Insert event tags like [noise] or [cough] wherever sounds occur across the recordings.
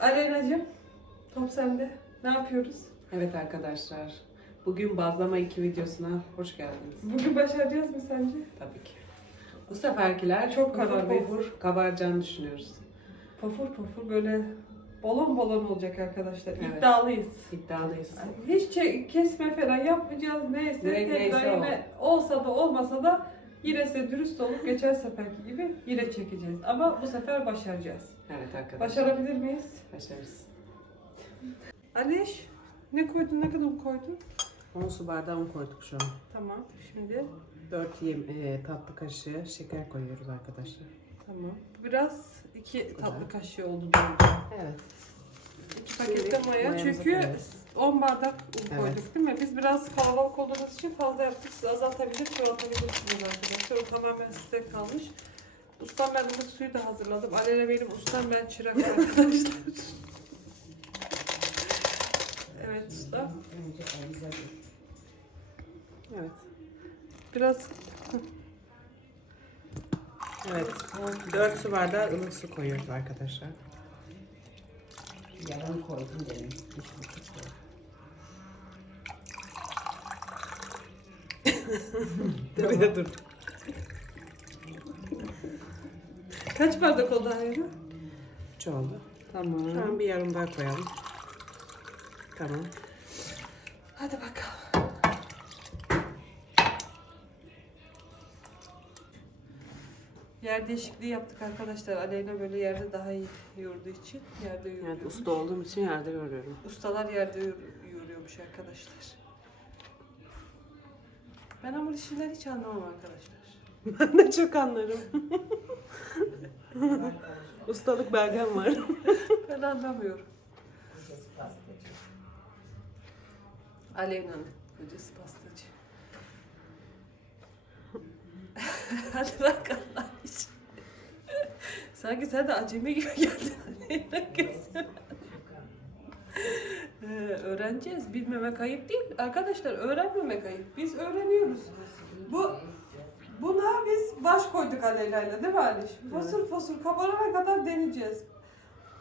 Aleyna'cığım, top sende. Ne yapıyoruz? Evet arkadaşlar. Bugün bazlama 2 videosuna hoş geldiniz. Bugün başaracağız mı sence? Tabii ki. Bu seferkiler Çok kararlıyız. pofur kabaracağını düşünüyoruz. Pofur pofur böyle balon balon olacak arkadaşlar. Evet. İddialıyız. İddialıyız. Hiç çe- kesme falan yapmayacağız. Neyse Direkt neyse o. olsa da olmasa da yine size dürüst olup geçen seferki gibi yine çekeceğiz. Ama bu sefer başaracağız. Evet arkadaşlar. Başarabilir miyiz? Başarırız. Aliş, ne koydun? Ne kadar un koydun? 10 su bardağı un koyduk şu an. Tamam. Şimdi 4 yem, e, tatlı kaşığı şeker koyuyoruz arkadaşlar. tamam. Biraz iki tatlı kaşığı oldu doldu. Evet. İki pakette maya. Çünkü koyuyoruz. 10 bardak un Evet. koyduk değil mi? Biraz kalabalık olduğumuz için fazla yaptık. Siz azaltabilir, çoğaltabilirsiniz arkadaşlar. O tamamen size kalmış. Ustam ben ılık suyu da hazırladım. Alena benim ustam ben çırak [laughs] arkadaşlar. evet usta. Evet. Biraz [laughs] Evet. 4 su bardağı ılık su koyuyoruz arkadaşlar. Yalan koydum dedim. Üç buçuk koydum. Buraya dur. kaç bardak oldu? 3 oldu. Tamam. An bir yarım daha koyalım. Tamam. Hadi bakalım. Yer değişikliği yaptık arkadaşlar. Aleyna böyle yerde daha iyi yoğurduğu için yerde Evet yoğuruyormuş. usta olduğum için yerde görüyorum. Ustalar yerde yoğur- yoğuruyormuş arkadaşlar. Ben hamur işinden hiç anlamam arkadaşlar. [laughs] Ben de çok anlarım. [laughs] Ustalık belgem var. [laughs] Ben anlamıyorum. Kocası pastacı. Aleyna'nın kocası pastacı. Hadi bakalım. Sanki sen de acemi gibi geldin Aleyna gözüme. Ee, öğreneceğiz. Bilmemek ayıp değil. Arkadaşlar öğrenmemek ayıp. Biz öğreniyoruz. Bu buna biz baş koyduk Aleyna'yla değil mi Aliş? Fosur fosur kabarana kadar deneyeceğiz.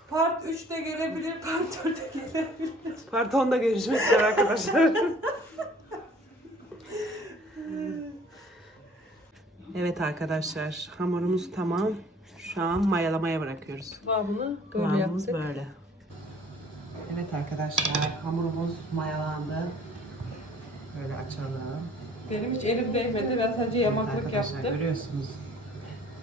Part 3'te gelebilir, part 4'te gelebilir. Pardon da görüşmek üzere arkadaşlar. [laughs] evet arkadaşlar hamurumuz tamam. Şu an mayalamaya bırakıyoruz. Kıvamını böyle Kıvamımız yaptık. böyle. Evet arkadaşlar hamurumuz mayalandı. Böyle açalım. Benim hiç elim değmedi. Ben sadece Evet yamaklık arkadaşlar, yaptım. Görüyorsunuz.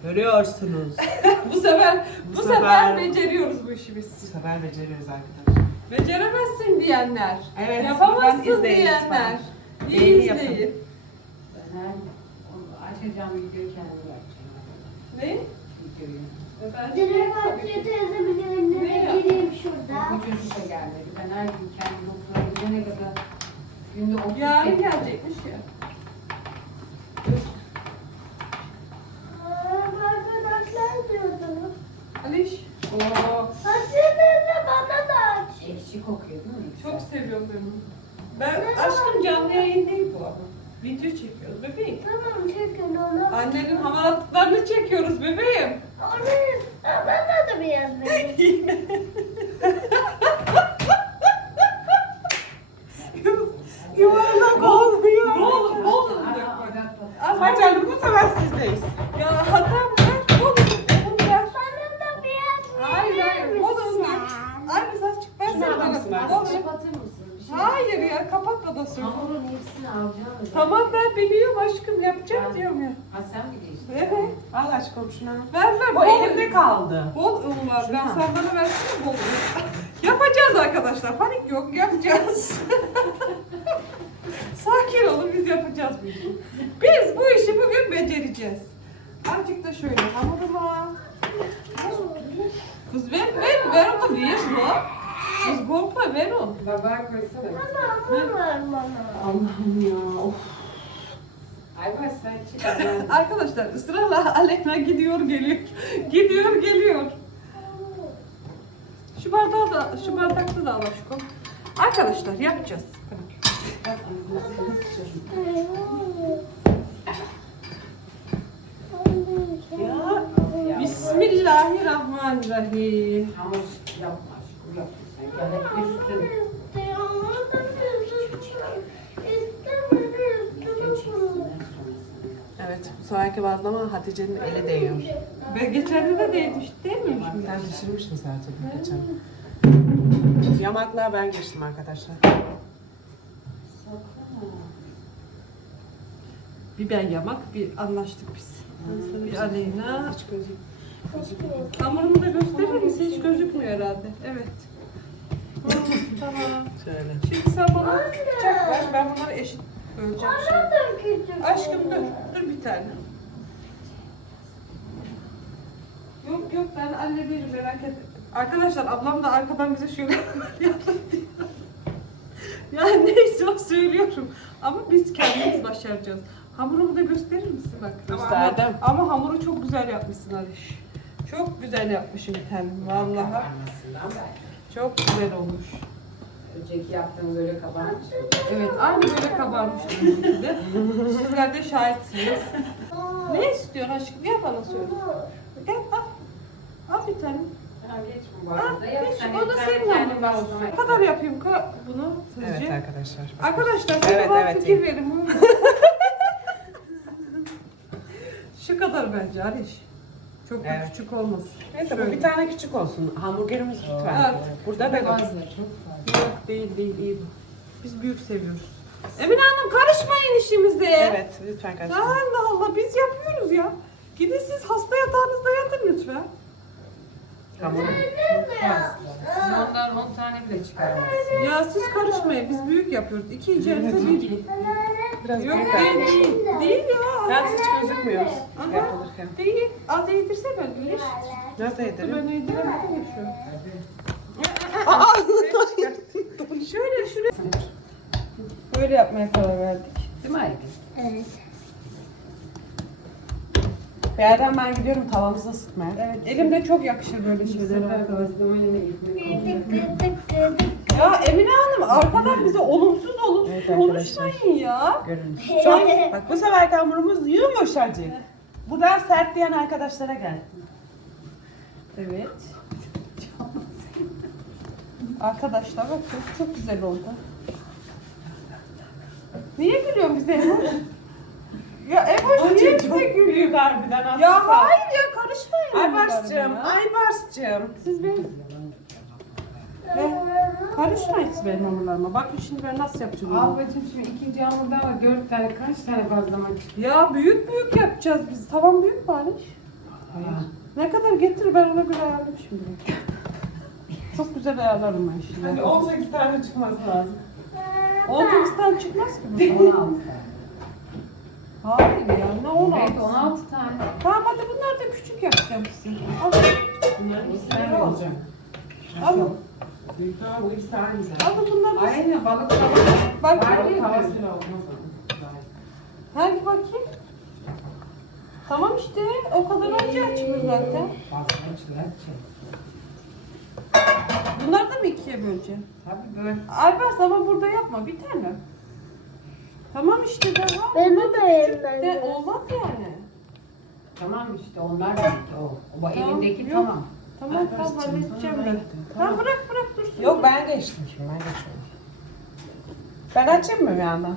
Görüyorsunuz. [laughs] bu sefer bu, Bu sefer, sefer- beceriyoruz bu işi Bu sefer beceriyoruz arkadaşlar. Beceremezsin diyenler. Evet, Yapamazsın izleyin diyenler. İyi yapın. izleyin. Ben açacağım videoyu kendim yapacağım. Ne? Videoyu. Efendim? Direkt Hatice teyzemin Ne evine ya? gireyim şurada. Bu çocuk da gelmedi. Ben her gün kendi doktora gidene kadar günde 30 Yarın gelecekmiş ya. Aa, Arkadaşlar diyordunuz. Aliş. Oo, teyze bana da aç. Ekşi kokuyor değil mi? çok seviyorum ben onu. Ben aşkım canlı yayın değil bu ama. Video çekiyoruz bebeğim. Tamam çekin onu. Annenin hamaratlıklarını çekiyoruz bebeğim. Onu bana da biraz verin. Yuvarlak olmuyor. Bol bol da Aa, koy. bak, bak. Az Hadi bu sefer sizdeyiz. Ya hatam ver. Bol bunu ver. Bana da biraz Hayır hayır. Bol onu ver. Ay biz azıcık versene Şunu bana. alır mısın? Bol ver. Kapatır mısın? Bir şey Hayır ya kapatma da sür. Hamurun hepsini alacağım. Tamam ben biliyorum aşkım yapacağım Ben- diyorum ya. Ha sen biliyorsun. Evet. Al aşkım şunu. Ver ver. Bu bol- elimde kaldı. Bol un var. Ben Şuna. sen bana versene bol un. [laughs] yapacağız arkadaşlar. Panik yok. Yapacağız. [laughs] Sakin olun biz yapacağız bu işi. Biz bu işi bugün becereceğiz. Azıcık da şöyle hamuruma. Kız ver ver ver onu ver bu. Kız korkma ver onu. Babağa koysana. Allah'ım ya. Of. Aybaş sen çık. Ben- [laughs] Arkadaşlar ısrarla Aleyna gidiyor geliyor. [laughs] gidiyor geliyor. Şu bardağı da şu bardakta da al aşkım. Arkadaşlar yapacağız. Ya Bismillahirrahmanirrahim. Hamur yapma aşkım. yapıyorsun. Ya da üstün. Evet bu seferki bazlama Hatice'nin eli değiyor. Ben geçen de değmiş değil mi? Sen pişirmiştin zaten geçen. Yamaklığa ben geçtim arkadaşlar. Bir ben yamak, bir anlaştık biz. Bir Aleyna. Hiç gözüm. Hamurumu da gösterir misin? Hiç gözükmüyor herhalde. Evet. Hı, tamam. Şöyle. Şimdi sen bana bıçak ver. Ben bunları eşit böleceğim şimdi. Aşkım dur. Dur bir tane. Yok yok ben hallederim merak etme. Arkadaşlar ablam da arkadan bize şöyle [laughs] yaptı. yani neyse o söylüyorum. Ama biz kendimiz başaracağız. Hamurumu da gösterir misin bak? Ama, Gösterdim. ama, ama hamuru çok güzel yapmışsın Aliş. Çok güzel yapmışım bir tane. Vallahi Kabarmasından belki. çok güzel olmuş. Önceki yaptığım böyle kabarmış. Evet aynı böyle kabarmış benimki de. Sizler de şahitsiniz. Ne istiyorsun aşkım? Gel bana söyle. Gel al. Al bir tane. Ha, geç bu arada. Hiç, sen o da sen senin kendi hamurun olsun. bazlama Ne kadar yapayım ka bunu sizce? Evet arkadaşlar. Arkadaşlar size Evet, evet, fikir iyi. verin. [laughs] Şu kadar bence Aliş. Çok da Evet. küçük olmasın. Neyse bu bir tane küçük olsun. Hamburgerimiz lütfen. Evet. Burada da Fazla, çok fazla. Yok değil değil iyi bu. Biz büyük seviyoruz. Emine Hanım karışmayın işimize. Evet lütfen karıştırın. Allah Allah biz yapıyoruz ya. Gidin siz hasta yatağınızda yatın lütfen. Siz ondan 10 tane bile çıkaramazsınız. Ya siz karışmayın biz büyük yapıyoruz. İki yiyeceğimize bir. Biraz Yok büyük değil değil. Değil ya. Biraz hiç gözükmüyor Aha. yapılırken. Değil. Az yedirse ben. Nasıl yedirim? Ben yediremedim ya şu an. Şöyle şuraya. Böyle yapmaya karar verdik. Değil mi Aygün? Evet. Birazdan ben gidiyorum tavamızı ısıtmaya. Evet elimde çok yakışır böyle şeyler. Ya Emine Hanım arkadan bize olumsuz olumsuz Evet arkadaşlar. konuşmayın ya. Görün. Çok, [laughs] bak bu sefer hamurumuz yumuşacık. Buradan sert diyen arkadaşlara gelsin. Evet. Arkadaşlar bak çok, çok güzel oldu. Niye gülüyorsun bize Emoş? ya Emoş niye bize gülüyor? büyük harbiden aslında. Ya hayır ya karışmayın. Aybars'cığım. Aybars'cığım. Siz benim... Ben, karışmayın siz benim hamurlarıma. Bakın şimdi ben nasıl yapacağım. Onu. bacım şimdi ikinci hamurda var. Dört tane kaç tane bazlama çıktı? Ya büyük büyük yapacağız biz. Tamam büyük mü Aliş? Ne kadar getir ben ona göre ayarlayayım şimdi. Çok güzel ayarlarım ben şimdi. Hani 18 tane çıkması lazım. 18 tane çıkmaz ki bu. 16 tane. Hayır ya ne 16? Evet 16 tane. Tamam hadi bunlar da küçük yapacağım size. Al, Bunların ikisini olacak. alın. Büyük ama bu ikisi aynı zaten. Alın bunları da. Aynı balık tavası. Bak ya tavasıyla olmaz. Hangi bakayım? Tamam işte o kadar önce açılır zaten. Bazlama çıkıyor. Bunları da mı ikiye böleceğim? Tabii böyle. Albers ama burada yapma bir tane. Tamam işte de Ben de de olmaz yani. Tamam işte onlar da o. O Tamam, elindeki yok. tamam. Tamam tamam halledeceğim ben. Tamam bırak bırak dursun. Yok ben geçtim şimdi ben geçiyorum. Ben açayım mı bir yandan?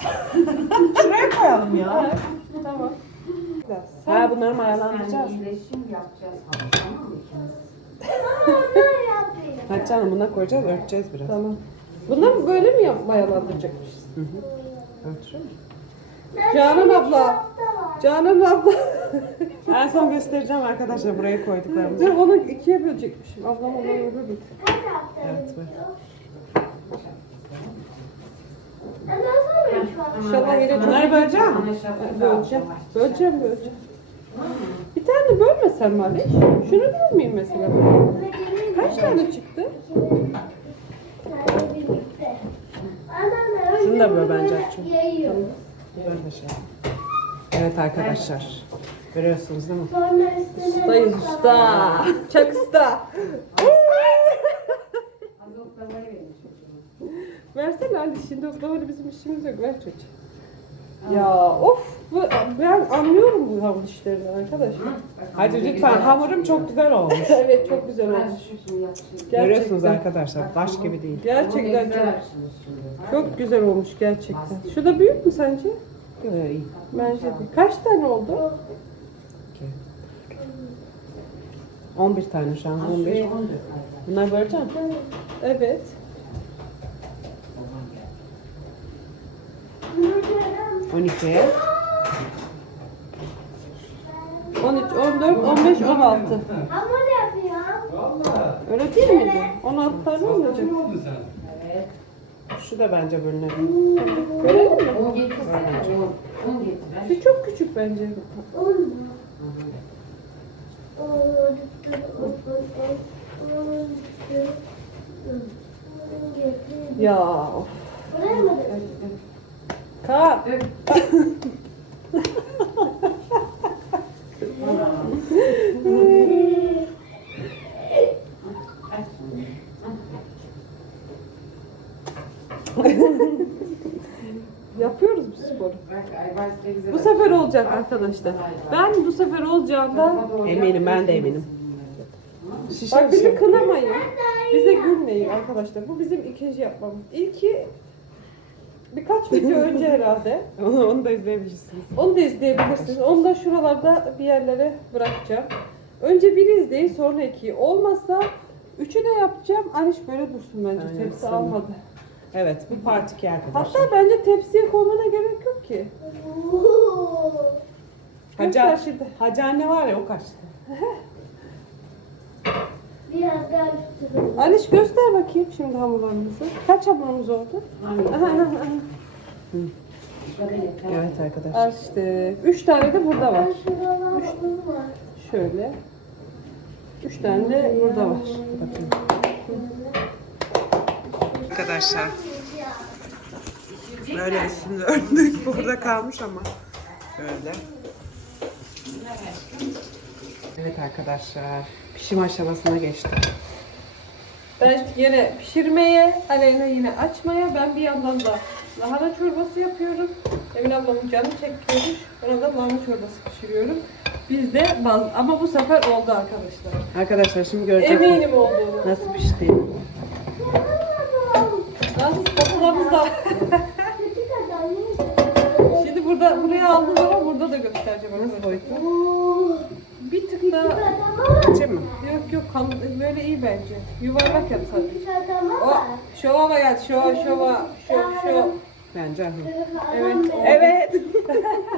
[laughs] Şuraya koyalım ya. Tamam. Ha bunları Sen mayalandıracağız. iyileşim yapacağız tamam mı ikimiz? Hatice Hanım buna koyacağız örteceğiz biraz. Tamam. Bunları böyle mi yap- mayalandıracakmışız? Örtüyor mu? Canan abla. Canan abla. En son göstereceğim arkadaşlar buraya koyduklarımızı. Dur onu ikiye bölecekmişim. Ablam onu. Kaç hafta? Evet bu. Ben nasıl bir çocuk? İnşallah yine çok Bunları böleceğim. böleceğim. Böleceğim böleceğim. Bir tane bölmesem mi Ali? Şunu değil miyim mesela? Kaç tane çıktı? Şunu da böl bence Akçım. Evet arkadaşlar. Görüyorsunuz değil mi? Ustayız usta. Çak usta. Versene Ali şimdi o zaman bizim işimiz yok. Ver çocuğum. Ya of bu, ben anlıyorum bu hamur işlerini arkadaşlar. Hadi lütfen hamurum çok güzel olmuş. [laughs] evet çok güzel olmuş. Görüyorsunuz Gerçekten. arkadaşlar taş gibi değil. Gerçekten çok, çok güzel olmuş gerçekten. Şu da büyük mü sence? Böyle iyi. Bence de. Kaç tane oldu? 11 tane şu an 11. Bunları böleceğim. Evet. 12. 13, 14, 15, 16. Hamur yapıyor. Öyle değil miydi? 16 tane olacak. Şu da bence bölünebilir. Görelim mi? Un getirsene. Un. Un getir. ha. Şu çok küçük bence. Un mu? Ya of. Buraya mı? Kaan. Yapıyoruz bu sporu. Bu sefer olacak arkadaşlar. Ben bu sefer olacağından Eminim ben de eminim. Bak bizi kınamayın. Bize gülmeyin arkadaşlar. Bu bizim ikinci yapmamız. İlki birkaç video önce herhalde. [laughs] Onu, onu da izleyebilirsiniz. Onu da izleyebilirsiniz. Onu da şuralarda bir yerlere bırakacağım. Önce biri izleyin sonra ikiyi. Olmazsa üçü de yapacağım. Aliş böyle dursun bence. Aynen, Tepsi tamam. almadı. Evet bu part 2 arkadaşlar. Hatta bence tepsiye koymana gerek yok ki. [laughs] Hacı. Hacı anne var ya o kaçtı. [laughs] Biraz daha. Aliş göster bakayım şimdi hamurlarımızı. Kaç hamurumuz oldu? Aha, aha, aha. Evet arkadaşlar. İşte. Üç tane de burada var. Şuralar var. Şöyle. Üç tane de burada var. Bakın. Arkadaşlar böyle üstünde ördük. Burada kalmış ama. Böyle. Evet arkadaşlar. Pişim aşamasına geçtik. Ben yine pişirmeye, Aleyna yine açmaya. Ben bir yandan da lahana çorbası yapıyorum. Emin ablamın canı çekiyormuş. Ona da lahana çorbası pişiriyorum. Biz de baz ama bu sefer oldu arkadaşlar. Arkadaşlar şimdi göreceksiniz Eminim olduğunu. nasıl piştiğini. Nasıl kokularımız da. Küçük [laughs] adam. Şimdi burada buraya aldığım zaman burada da göstereceğim Nasıl boyutu? Bir tık daha Adama Açayım mı? yok yok kalın böyle iyi bence. Yuvarlak yap sadece. O şova gel şova şova şu şu. Bence hafif. Evet. Evet. [laughs]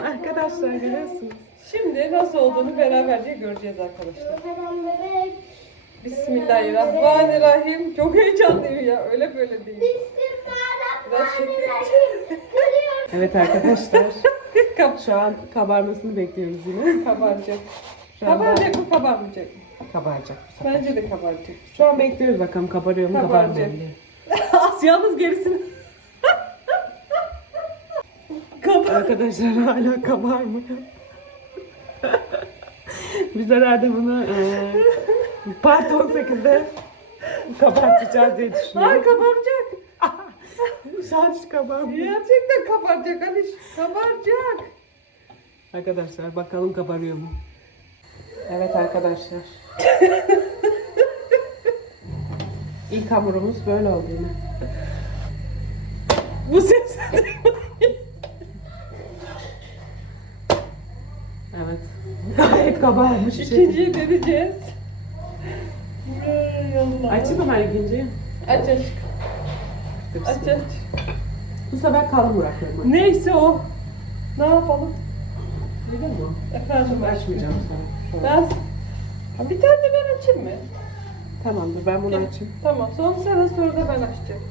arkadaşlar görüyorsunuz. Şimdi nasıl olduğunu beraberce göreceğiz arkadaşlar. Bismillahirrahmanirrahim. Çok heyecanlıyım ya. Öyle böyle değil. Bismillahirrahmanirrahim. Evet arkadaşlar. [laughs] Şu an kabarmasını bekliyoruz yine. kabaracak. Şu an Kabaracak mı kabarmayacak mı? kabaracak. bu sefer. Bence de kabaracak. Şu an bekliyoruz bakalım kabarıyor mu Kabaracak. kabarmıyor mu diye. [laughs] Yalnız gerisini. [laughs] Kabar. Arkadaşlar hala kabarmıyor. Biz herhalde bunu e, part 18'de kabartacağız diye Ay düşünüyorum. kabaracak. [laughs] Şu an hiç kabarmıyor. Gerçekten kabaracak Aliş. Kabaracak. Arkadaşlar bakalım kabarıyor mu? Evet arkadaşlar. [laughs] İlk hamurumuz böyle oldu yine. Bu ses. Evet. Gayet kabarmış. İkinciyi deneyeceğiz. Açayım mı ben ikinciyi? Aç aç. Aç aç. Bu sefer kalın bırakıyorum. Neyse o. Ne yapalım? Duydun mu? Efendim açmayacağım sana. Ben... Ha, bir tane de ben açayım mı? Tamamdır ben bunu açayım. Tamam. Son sene sonra da ben açacağım.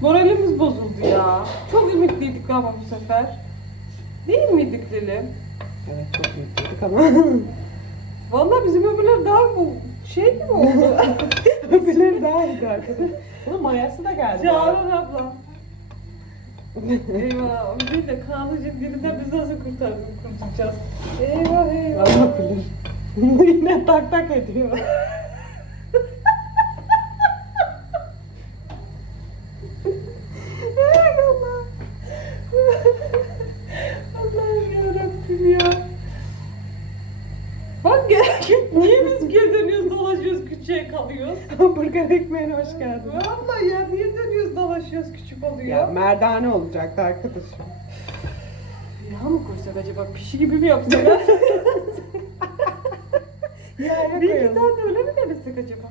Moralimiz bozuldu ya. Çok ümitliydik ama bu sefer. Değil miydik Dilim? Evet çok büyük ama. [laughs] Vallahi bizim öbürler daha bu şey gibi oldu. [laughs] Öbürleri daha iyiydi arkadaşlar. Bunun mayası da geldi. Canan abla. Eyvah. Bir de Kaan'cığım birinden biz nasıl kurtardık, kurtulacağız. Eyvah eyvah. Allah bilir. [laughs] Yine tak tak ediyor. [laughs] Ey Allah. Şeker [laughs] ekmeğine hoş geldin. Vallahi ya niye dönüyoruz dolaşıyoruz küçük oluyor. Ya merdane olacaktı arkadaşım. Yağ mı koysak acaba pişi gibi mi yapsak? [laughs] Ya bir iki tane öyle mi denesek acaba?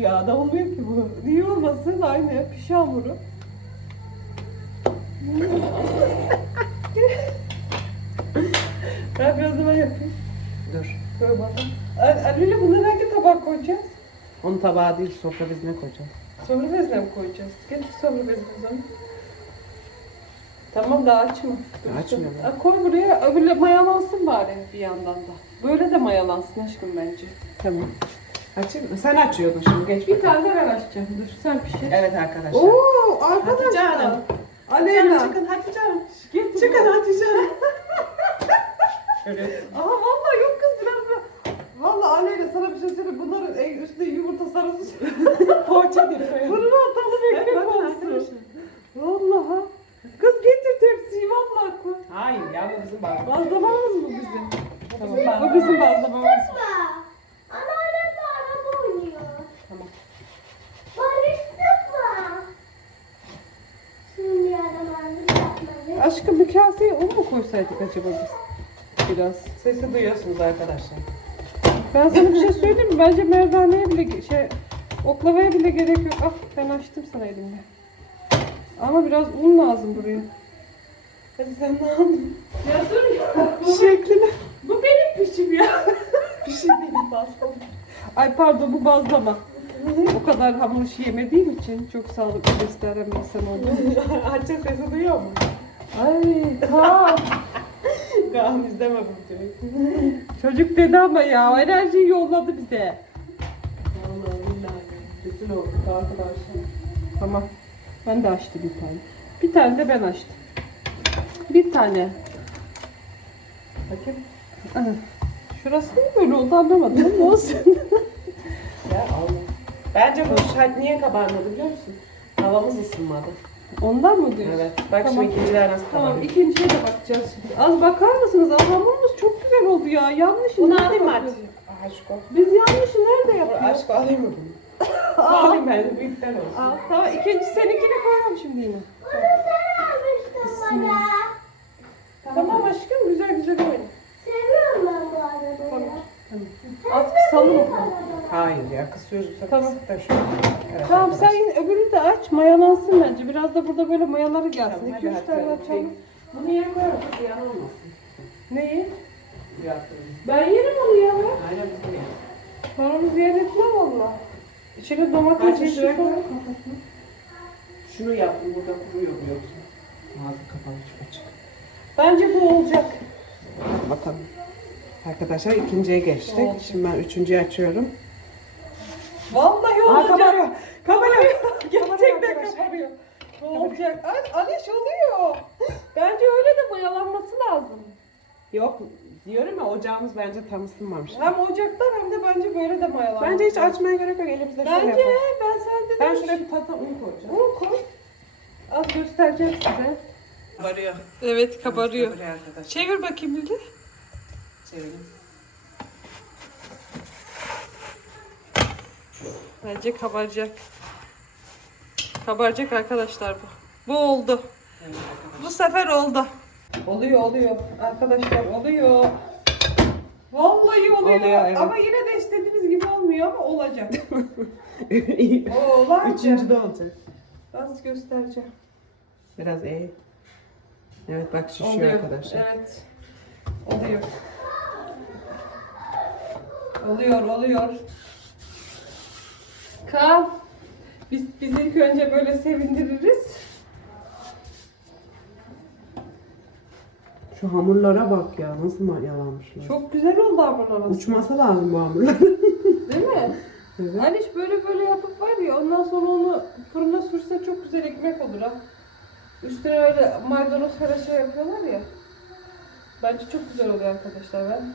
Ya da olmuyor ki bu. Niye olmasın aynı pişi hamuru. [laughs] ben biraz da ben yapayım. Dur. Bana. Al- Ali'yle bunları koyacağız? Onun tabağı değil sofra bezine koyacağız. Sofra bezine mi koyacağız? Getir sofra bezini o zaman. Tamam daha açma. Açmıyorum. Ha, koy buraya öbürle mayalansın bari bir yandan da. Böyle de mayalansın aşkım bence. Tamam. Açayım mı? Sen açıyordun şimdi geç. Bir tane de ben açacağım. Dur sen pişir. Evet arkadaşlar. Oo Hatice arkadaşlar. Hanım. Aleyna. Çıkın Hatice Hanım. Çıkın Hatice Hanım. [laughs] Aha vallahi yok kız biraz da. Vallahi Aleyna sana bir şey söyleyeyim. Bunların en üstüne yumurta sarısı. [laughs] Poğaça diye koyalım. Fırına atalım ekmek olsun. Vallahi. Kız getir tepsiyi vallahi koy. Hayır ya bu bizim bazı. Bazlamamız mı bizim? Tamam. Bu bizim bazlamamız. Anneannem de araba oynuyor. Tamam. Şimdi yaramazlık yapmadı. Aşkım bir kaseye un mu koysaydık acaba biz? Biraz. Sesi duyuyorsunuz arkadaşlar. Ben sana bir şey söyleyeyim mi? Bence merdaneye bile şey oklavaya bile gerek yok. Ah ben açtım sana elimle. Ama biraz un lazım buraya. Hadi sen ne aldın? Ya dur ya. Şeklini. Bu benim pişim ya. [laughs] Bir şey değil bazlama. Ay pardon bu bazlama. o kadar hamur işi yemediğim için çok sağlıklı beslenen bir insan oldum. [laughs] Hatice sesi duyuyor mu? Ay tamam. Kaan izleme bu videoyu. [laughs] Çocuk dedi ama ya enerjiyi yolladı bize. Vallahi billahi. Rezil olduk arkadaşlar. Tamam. Ben de açtım bir tane. Bir tane de ben açtım. Bir tane. Bakayım. Aha. Şurası niye böyle oldu anlamadım ama olsun. [laughs] Ya Allah. Bence bu şart niye kabarmadı biliyor musun? Havamız ısınmadı. Ondan mı diyorsun? Evet. Bak Tamam. şimdi ikinciler nasıl Tamam kabarıyor. ikinciye de bakacağız şimdi. Az bakar mısınız? Az hamurumuz çok güzel oldu ya. Yanlış. Bunu nerede alayım mı yapıyoruz? Hatice? Aşk ol. Biz yanlışı nerede yapıyoruz? Aşk alayım mı bunu? [laughs] alayım ben de büyükten olsun. Aa, tamam ikinci seninkini koyalım şimdi yine. Bunu sen almıştın bana. Tamam aşkım güzel güzel oyna. Seviyorum ben bu arabayı. Az kısalım mı? Hayır ya kısıyoruz. Tamam. şu. Evet, Tamam sen yine öbürünü de aç mayalansın bence. Biraz da burada böyle mayaları gelsin. Tamam, 2 hadi 3 tane açalım. Bunu yere koyalım. kız, Yan olmasın. Neyi? Yaptırın. Ben yerim onu ya. be. Aynen bizim yer. Paramız ziyaretine valla. İçine domates Hatice yeşil. Şunu yaptım burada kuruyor bu yoksa. Ağzı kapalı çok açık. Bence bu olacak. Bakalım. Arkadaşlar ikinciye geçtik. Olacak. Şimdi ben üçüncüyü açıyorum. Vallahi Aa olacak. kabarıyor. Kabarıyor. [laughs] Gerçekten kabarıyor. Ne olacak? Ay, Aliş oluyor. Bence öyle de mayalanması lazım. Yok diyorum ya ocağımız bence tam ısınmamış. Hem ocaktan hem de bence böyle de mayalanması Bence hiç açmaya gerek yok. Elimizde şöyle Bence yapalım. ben sen dedim. Ben şuraya bir tata un koyacağım. Un koy. Az göstereceğim size. Kabarıyor. Evet kabarıyor. Kabarıyor arkadaşlar. Çevir bakayım Lili. Çevirin. Bence kabaracak. Kabaracak arkadaşlar bu. Bu oldu. Evet. Bu sefer oldu. Oluyor oluyor. Arkadaşlar oluyor. Vallahi oluyor. Oluyor, evet. Ama yine de istediğimiz gibi olmuyor ama olacak. [laughs] Olacak. Üçüncü de olacak. Az göstereceğim. Biraz iyi. Evet bak şişiyor Oluyor. arkadaşlar. Evet. Oluyor. Oluyor, oluyor. Kaan. Biz, biz ilk önce böyle sevindiririz. Şu hamurlara bak ya nasıl yalanmışlar. Çok güzel oldu hamur arası. Uçması lazım bu hamurlar. [laughs] Değil mi? evet. Aliş böyle böyle yapıp var ya ondan sonra onu fırına sürse çok güzel ekmek olur ha. Üstüne öyle maydanoz falan şey yapıyorlar ya. Bence çok güzel oluyor arkadaşlar ben.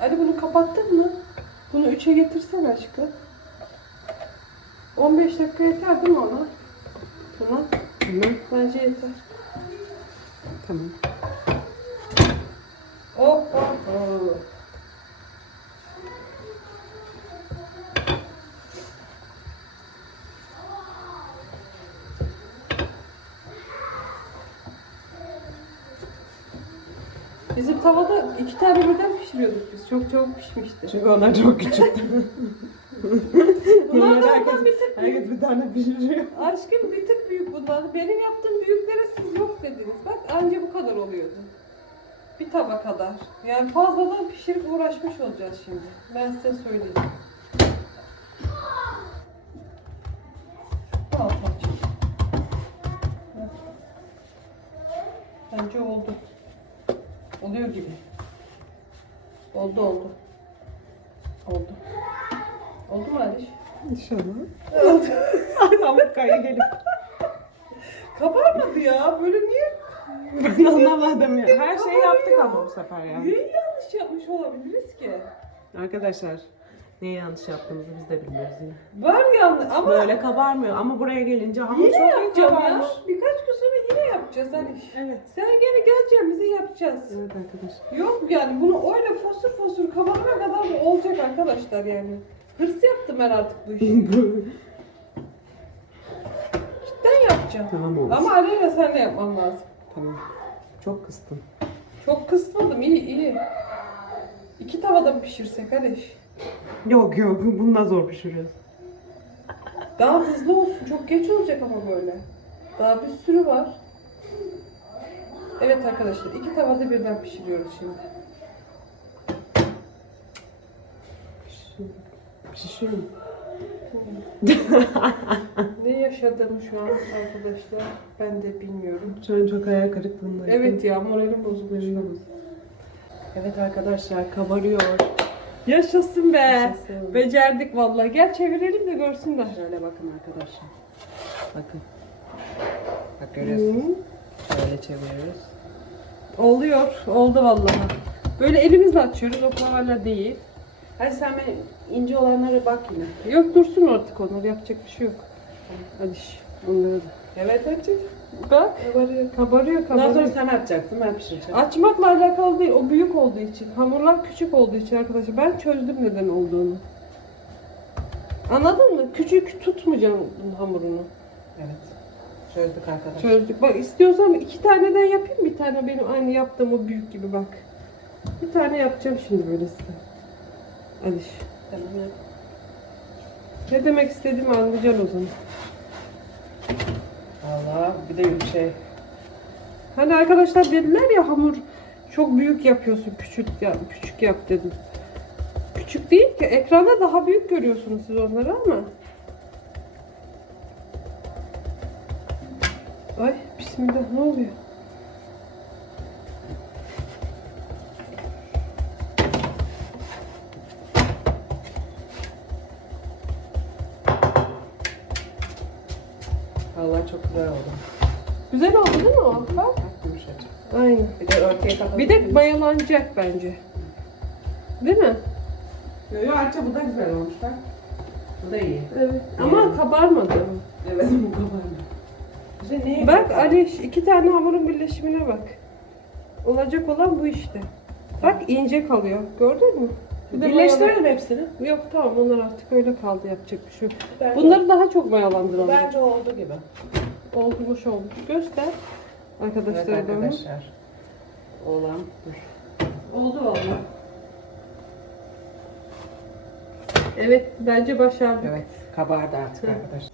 Ali bunu kapattın mı? Bunu 3'e getirsene aşkım. 15 dakika yeter değil mi ona? Tamam. Tamam. Bence yeter. Tamam. Oh oh oh. tavada iki tane birden pişiriyorduk biz. Çok çabuk pişmişti. Çünkü onlar çok küçük. Bunlar da ondan bir tık herkes bir tane pişiriyor. Aşkım bir tık büyük bunlar. Benim yaptığım büyüklere siz yok dediniz. Bak anca bu kadar oluyordu. Bir tava kadar. Yani fazladan pişirip uğraşmış olacağız şimdi. Ben size söyleyeyim. Bence oldu. Oluyor gibi. Oldu oldu. Oldu. Oldu mu Aliş? İnşallah. Pamuk kayı gelip. Kabarmadı ya. Böyle niye Ben anlamadım ya. Her şeyi yaptık ama bu sefer ya. Niye yanlış yapmış olabiliriz ki? Arkadaşlar neyi yanlış yaptığımızı biz de bilmiyoruz yine. Var yanlış ama Böyle kabarmıyor ama buraya gelince hamur yine çok iyi yapacağım ya. kabarmış. Birkaç gün sonra yine yapacağız hani. Evet. Sen gene geleceğimizi yapacağız. Evet arkadaşlar. Yok yani bunu öyle fosur fosur kabarana kadar bu olacak arkadaşlar yani. Hırs yaptım ben artık bu işi. [laughs] Cidden yapacağım. tamam olmuş. Ama Aleyna sen de yapman lazım. Tamam. Çok kıstım. Çok kısmadım iyi iyi. İki tavada mı pişirsek Aleş? Yok yok bundan zor pişiriyoruz. Daha hızlı olsun. Çok geç olacak ama böyle. Daha bir sürü var. Evet arkadaşlar iki tavada birden pişiriyoruz şimdi. Pişiyor. Ne yaşadığımı şu an arkadaşlar ben de bilmiyorum. Şu an çok hayal kırıklığında. Evet ya moralim bozuldu. Evet arkadaşlar kabarıyor. Yaşasın be. Yaşasın. Becerdik vallahi. Gel çevirelim de görsünler. Şöyle bakın arkadaşlar. Bakın. Bak Hı. görüyorsunuz. Şöyle çeviriyoruz. Oluyor. Oldu vallahi. Böyle elimizle açıyoruz. Oklavayla değil. Hadi sen ben ince olanlara bak yine. Yok dursun artık onlar. Yapacak bir şey yok. Hadi onları da. Evet açık. Bak. Kabarıyor. Kabarıyor Daha sonra sen açacaksın ben pişireceğim. Açmakla alakalı değil. O büyük olduğu için. Hamurlar küçük olduğu için arkadaşlar. Ben çözdüm neden olduğunu. Anladın mı? Küçük tutmayacağım hamurunu. Evet. Çözdük arkadaşlar. Çözdük. Bak istiyorsan iki tane daha yapayım. Bir tane benim aynı yaptığım o büyük gibi bak. Bir tane yapacağım şimdi böyle size. Aliş. Tamam ya. Ne demek istediğimi anlayacaksın o zaman. Bir de şey. Hani arkadaşlar dediler ya hamur çok büyük yapıyorsun. Küçük yap, küçük yap dedim. Küçük değil ki. Ekranda daha büyük görüyorsunuz siz onları ama. Ay bismillah ne oluyor? Çok güzel oldu. Güzel oldu değil mi o? Bak. Yumuşacık. Aynen. Bir de örtüye kapatıp. Bir de mayalanacak bence. Değil mi? Yo yo Ayça bu da güzel olmuş bak. Bu da iyi. Evet. Ama kabarmadı. Evet [laughs] bu kabarma. Bize neye Bak Ali iki tane hamurun birleşimine bak. Olacak olan bu işte. Bak ince kalıyor. Gördün mü? Birleştirelim hepsini. Yok tamam onlar artık öyle kaldı yapacak bir şey yok. Bence- Bunları daha çok mayalandıralım. Bence oldu gibi. Olmuş olmuş. Göster. Evet Arkadaşlara doğru. arkadaşlar. Oğlan dur. Oldu valla. Evet bence başardık. Evet kabardı artık Hı. arkadaşlar.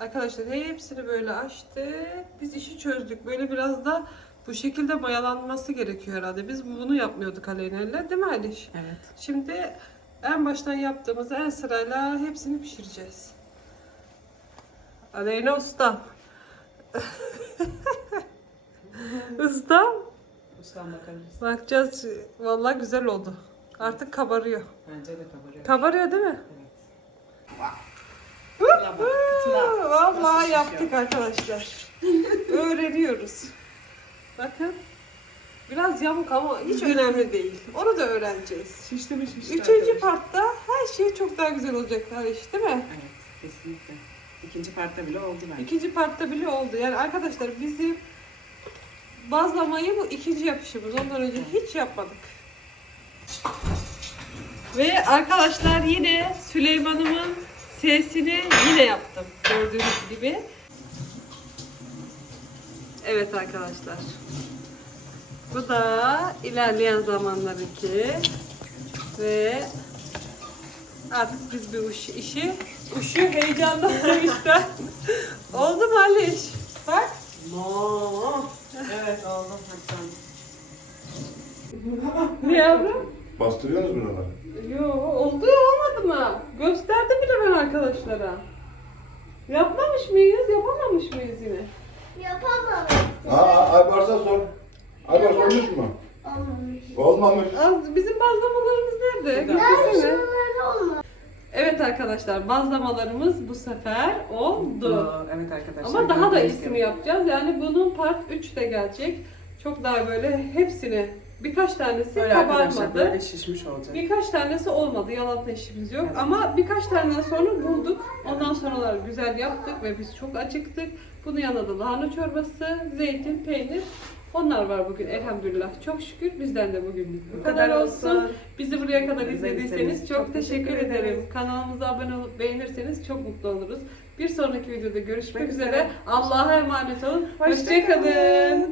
Arkadaşlar hepsini böyle açtık. Biz işi çözdük. Böyle biraz da bu şekilde mayalanması gerekiyor herhalde. Biz bunu yapmıyorduk Aleyna'yla değil mi Aliş? Evet. Şimdi en baştan yaptığımız en sırayla hepsini pişireceğiz. Aleyna usta. [laughs] usta. Ustam bakarız. Bakacağız. Vallahi güzel oldu. Artık kabarıyor. Bence de kabarıyor. Kabarıyor değil mi? Evet. Kıtla bak, kıtla. Vallahi Nasıl şişiyor? yaptık arkadaşlar. [laughs] Öğreniyoruz. Bakın. Biraz yamuk ama hiç önemli değil. Onu da öğreneceğiz. Şişti mi şişti Üçüncü arkadaşlar. partta her şey çok daha güzel olacak Haliç değil mi? Evet kesinlikle. İkinci partta bile oldu bence. İkinci partta bile oldu. Yani arkadaşlar bizim bazlamayı bu ikinci yapışımız. Ondan önce hiç yapmadık. Ve arkadaşlar yine Süleyman'ımın sesini yine yaptım. Gördüğünüz gibi. Evet arkadaşlar. Bu da ilerleyen zamanlarınki. Ve artık biz bir uş, işi, uşu heyecanla sevinçten. [laughs] Oldu mu Aliş? Bak. No. Evet oldu. Ne yavrum? Bastırıyorsunuz buraları. Yo oldu ya olmadı mı? Gösterdim bile ben arkadaşlara. Yapmamış mıyız? Yapamamış mıyız yine? Yapamam. Aa, Aybars'a sor. Aybars olmuş mu? Olmamış. Olmamış. Az, bizim bazlamalarımız nerede? Şunları olmamış. Evet arkadaşlar bazlamalarımız bu sefer oldu. Evet arkadaşlar. Ama daha da gördüğünüz iyisini gibi. yapacağız. Yani bunun part 3 de gelecek. Çok daha böyle hepsini birkaç tanesi Böyle arkadaşlar kabarmadı. böyle şişmiş olacak. Birkaç tanesi olmadı. Yalan da işimiz yok. Ama birkaç taneden sonra bulduk. Ondan sonralar güzel yaptık ve biz çok acıktık. Bunun yanında da lahana çorbası, zeytin, peynir. Onlar var bugün elhamdülillah. Çok şükür bizden de bugün bu kadar olsun. Bizi buraya kadar izlediyseniz çok, çok teşekkür, ederim. Kanalımıza abone olup beğenirseniz çok mutlu oluruz. Bir sonraki videoda görüşmek üzere. Allah'a emanet olun. Hoşça kalın. Hoşçakalın.